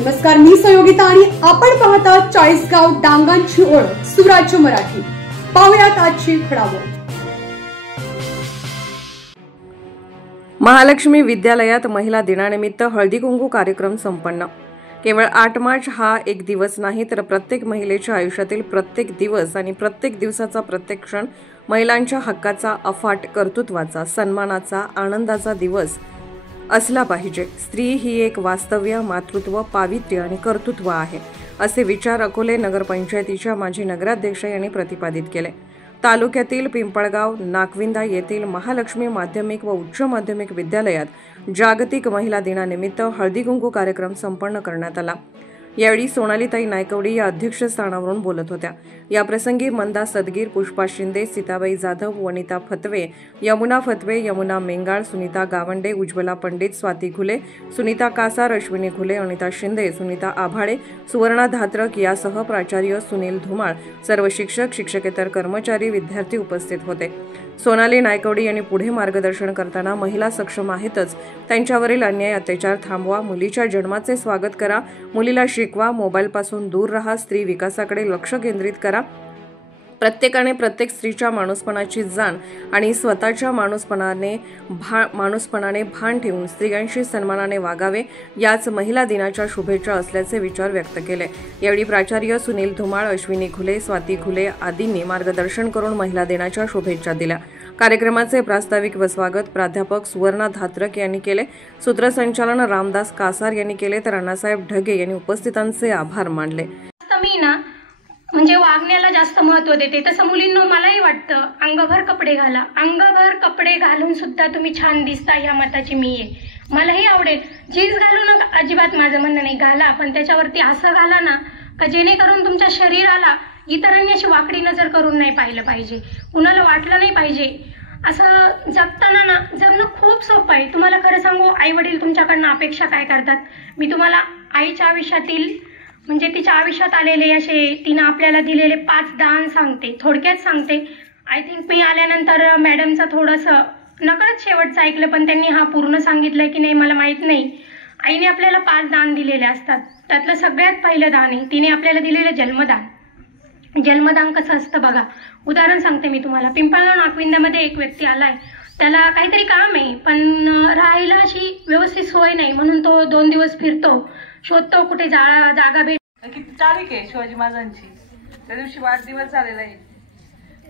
नमस्कार, मी सहयोगिता आणि आपण पाहता चाळीसगाव डांगांची ओळख सुराज्य मराठी। पाहुयात आजची घडामोड। महालक्ष्मी विद्यालयात महिला दिनानिमित्त हळदी कुंकू कार्यक्रम संपन्न। केवळ 8 मार्च हा एक दिवस नाही, तर प्रत्येक महिलेच्या आयुष्यातील प्रत्येक दिवस आणि प्रत्येक दिवसाचा प्रत्येक क्षण महिलांच्या हक्काचा, अफाट कर्तृत्वाचा, सन्मानाचा, आनंदाचा दिवस असला पाहिजे। स्त्री ही एक वास्तव्य, मातृत्व, पावित्र्य आणि कर्तृत्व आहे, असे विचार अकोले नगरपंचायतीच्या माजी नगराध्यक्ष यांनी प्रतिपादित केले। तालुक्यातील पिंपळगाव नाकविंदा येथील महालक्ष्मी माध्यमिक व उच्च माध्यमिक विद्यालयात जागतिक महिला दिनानिमित्त हळदी कुंकू कार्यक्रम संपन्न करण्यात आला। यावेळी सोनालीताई नायकवडी या अध्यक्षस्थानावरून बोलत होत्या। या प्रसंगी मंदा सदगीर, पुष्पा शिंदे, सीताबाई जाधव, वनिता फतवे, यमुना फतवे, यमुना मेंगाळ, सुनीता गावंडे, उज्ज्वला पंडित, स्वाती घुले, सुनीता कासार, अश्विनी घुले, अनिता शिंदे, सुनीता आभाळे, सुवर्णा धात्रक यासह प्राचार्य सुनील धुमाळ, सर्व शिक्षक, शिक्षकेतर कर्मचारी, विद्यार्थी उपस्थित होते। सोनाली नायकवडी यांनी पुढे मार्गदर्शन करताना महिला सक्षम आहेतच, त्यांच्यावरील अन्याय अत्याचार थांबवा, मुलीच्या जन्माचे स्वागत करा, मुलीला शिकवा, मोबाईलपासून दूर राहा, स्त्री विकासाकडे लक्ष केंद्रित करा, प्रत्येकाने प्रत्येक स्त्रीच्या माणूसपणाची जाण आणि स्वतःच्या माणूसपणाने भान ठेवून स्त्रियांशी सन्मानाने वागावे, याच महिला दिनाच्या शुभेच्छा असल्याचे विचार व्यक्त केले। यावेळी प्राचार्य सुनील धुमाळ, अश्विनी घुले, स्वाती घुले आदींनी मार्गदर्शन करून महिला दिनाच्या शुभेच्छा दिल्या। कार्यक्रमाचे प्रास्ताविक व स्वागत प्राध्यापक सुवर्णा धात्रक यांनी केले। सूत्रसंचालन रामदास कासार यांनी केले, तर अण्णासाहेब ढगे यांनी उपस्थितांचे आभार मानले। म्हणजे वागण्याला जास्त महत्त्व देते, तसं मुलींना मलाही वाटतं अंगभर कपडे घाला, अंगभर कपडे घालून सुद्धा तुम्ही छान दिसता, या मताची मी आहे। मलाही आवडेल, जीन्स घालू नका, अजिबात माझं म्हणणं नाही, घाला, पण त्याच्यावरती असं घाला ना का जेणेकरून तुमच्या शरीराला इतरांनी अशी वाकडी नजर करून नाही पाहिलं पाहिजे, कुणाला वाटलं नाही पाहिजे। असं जगताना ना जगणं खूप सोपं आहे। तुम्हाला खरं सांगू, आई वडील तुमच्याकडनं अपेक्षा काय करतात, मी तुम्हाला आईच्या आयुष्यातील म्हणजे तिच्या आयुष्यात आलेले असे तिनं आपल्याला दिलेले 5 दान सांगते, थोडक्यात सांगते। आय थिंक मी आल्यानंतर मॅडमचं थोडंसं नकळत शेवटचं ऐकलं, पण त्यांनी हा पूर्ण सांगितलं की नाही मला माहीत नाही। आईने आपल्याला 5 दान दिलेले असतात, त्यातलं सगळ्यात पहिलं दान आहे तिने आपल्याला दिलेलं जन्मदान। जन्मदान कसं असतं बघा, उदाहरण सांगते मी तुम्हाला। पिंपळगाव नाकविंद्यामध्ये एक व्यक्ती आलाय, त्याला काहीतरी काम आहे, पण राहायला अशी व्यवस्थित सोय नाही, म्हणून तो 2 दिवस फिरतो, शोधतो कुठे जागा भेट। किती तारीख आहे शिवाजी महाराजांची, त्या दिवशी वाढदिवस झालेला आहे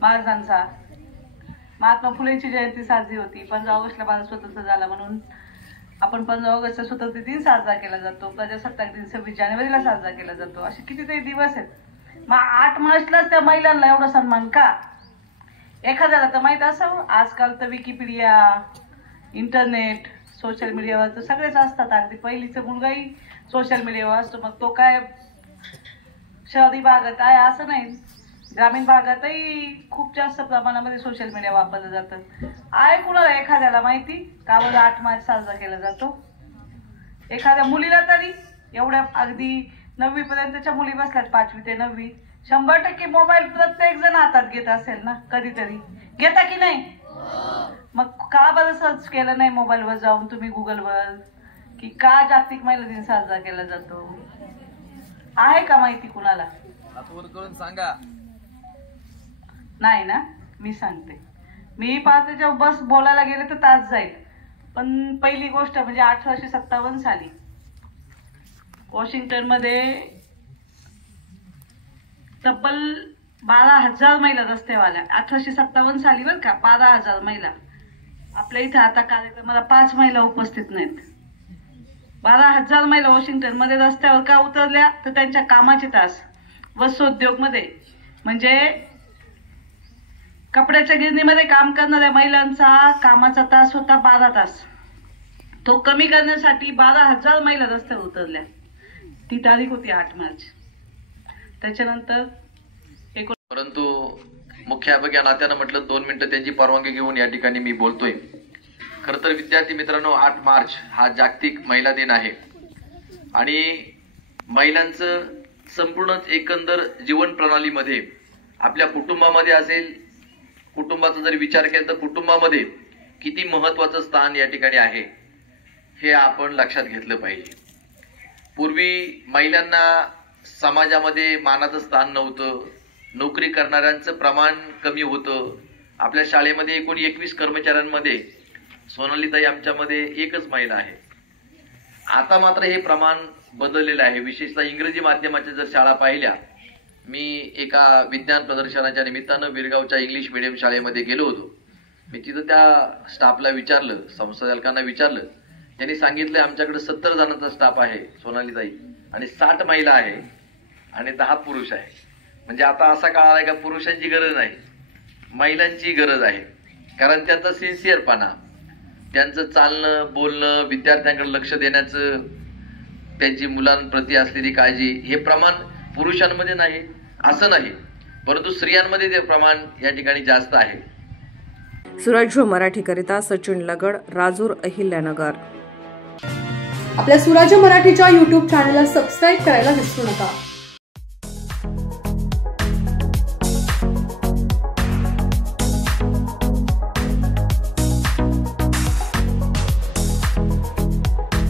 महाराजांचा। महात्मा फुलेंची जयंती साजरी होती। 15 ऑगस्टला भारत स्वतंत्र झाला, म्हणून आपण 15 ऑगस्टचा स्वतंत्र दिन साजरा केला जातो, प्रजासत्ताक दिन 26 जानेवारीला साजरा केला जातो। असे कितीतरी दिवस आहेत। मग 8 मार्चलाच त्या महिलांना एवढा सन्मान का? एखाद्याला तर माहीत असावं, आजकाल तर विकिपीडिया, इंटरनेट, सोशल मीडियावर तर सगळेच असतात। अगदी पहिलीचा मुलगाही सोशल मीडियावर असतो, मग तो काय शहरी भागात आहे असं नाही, ग्रामीण भागातही खूप जास्त प्रमाणामध्ये सोशल मीडिया वापरलं जातं। आहे कुणाला एखाद्याला माहिती का बरं 8 मार्च साजरा केला जातो? एखाद्या मुलीला तरी, एवढ्या अगदी 9वी पर्यंतच्या मुली बसल्यात, 5वी ते 9वी, 100% मोबाईल प्रत्येक जण हातात घेत असेल ना, कधीतरी घेता की नाही? मग का बरं सर्च केलं नाही मोबाईलवर जाऊन तुम्ही गुगलवर की का जागतिक महिला दिन साजरा केला जातो? आहे का माहिती कुणाला? करून सांगा। नाही ना, मी सांगते। मी पाहते जेव्हा बस बोलायला गेले तर तास जाईल, पण पहिली गोष्ट म्हणजे 1857 साली वॉशिंग्टन मध्ये तब्बल 12,000 महिला रस्त्यावर आल्या। 1857 साली बरं का, 12,000 महिला। आपल्या इथे आता कार्यक्रमाला 5 महिला उपस्थित नाहीत। 12,000 महिला वॉशिंग्टन मध्ये रस्त्यावर का उतरल्या? तर त्यांच्या कामाचे तास, वस्त्रोद्योग मध्ये म्हणजे कपड्याच्या गिरणीमध्ये काम करणाऱ्या महिलांचा कामाचा तास होता 12 तास। तो कमी करण्यासाठी 12,000 महिला रस्त्यावर उतरल्या। ती तारीख होती 8 मार्च। त्याच्यानंतर परंतु मुख्याध्यापक या नात्यानं म्हटलं 2 मिनिटं त्यांची परवानगी घेऊन या ठिकाणी मी बोलतोय। खरं तर विद्यार्थी मित्रांनो, 8 मार्च हा जागतिक महिला दिन आहे आणि महिलांचं संपूर्णच एकंदर जीवन प्रणालीमध्ये आपल्या कुटुंबामध्ये असेल, कुटुंबाचा जर विचार केला तर कुटुंबामध्ये किती महत्त्वाचं स्थान या ठिकाणी आहे हे आपण लक्षात घेतलं पाहिजे। पूर्वी महिलांना समाजामध्ये मानाचं स्थान नव्हतं, नोकरी करणाऱ्यांचं प्रमाण कमी होतं. आपल्या शाळेमध्ये एकूण 21 कर्मचाऱ्यांमध्ये सोनालीताई आमच्यामध्ये एकच महिला आहे. आता मात्र हे प्रमाण बदललेलं आहे. विशेषतः इंग्रजी माध्यमाच्या जर शाळा पाहिल्या, मी एका विज्ञान प्रदर्शनाच्या निमित्तानं विरगावच्या इंग्लिश मीडियम शाळेमध्ये गेलो होतो. मी तिथं त्या स्टाफला विचारलं, संस्थाचालकांना विचारलं. त्यांनी सांगितलं आमच्याकडे 70 जणांचा स्टाफ आहे सोनालीताई, आणि 60 महिला आहे आणि 10 पुरुष आहे. म्हणजे आता असा काळ आलाय का पुरुषांची गरज नाही, महिलांची गरज आहे. कारण त्यांचा सिन्सिअरपणा, त्यांचं चालणं बोलणं, विद्यार्थ्यांकडे लक्ष देण्याचं, त्यांची मुलांप्रती असलेली काळजी, हे प्रमाण पुरुषांमध्ये नाही असं नाही, परंतु स्त्रियांमध्ये ते प्रमाण या ठिकाणी जास्त आहे. सुराज्य मराठीकरिता सचिन लगड, राजूर, अहिल्यानगर. आपल्या सुराज्य मराठीच्या YouTube चॅनलला सबस्क्राईब करायला विसरू नका.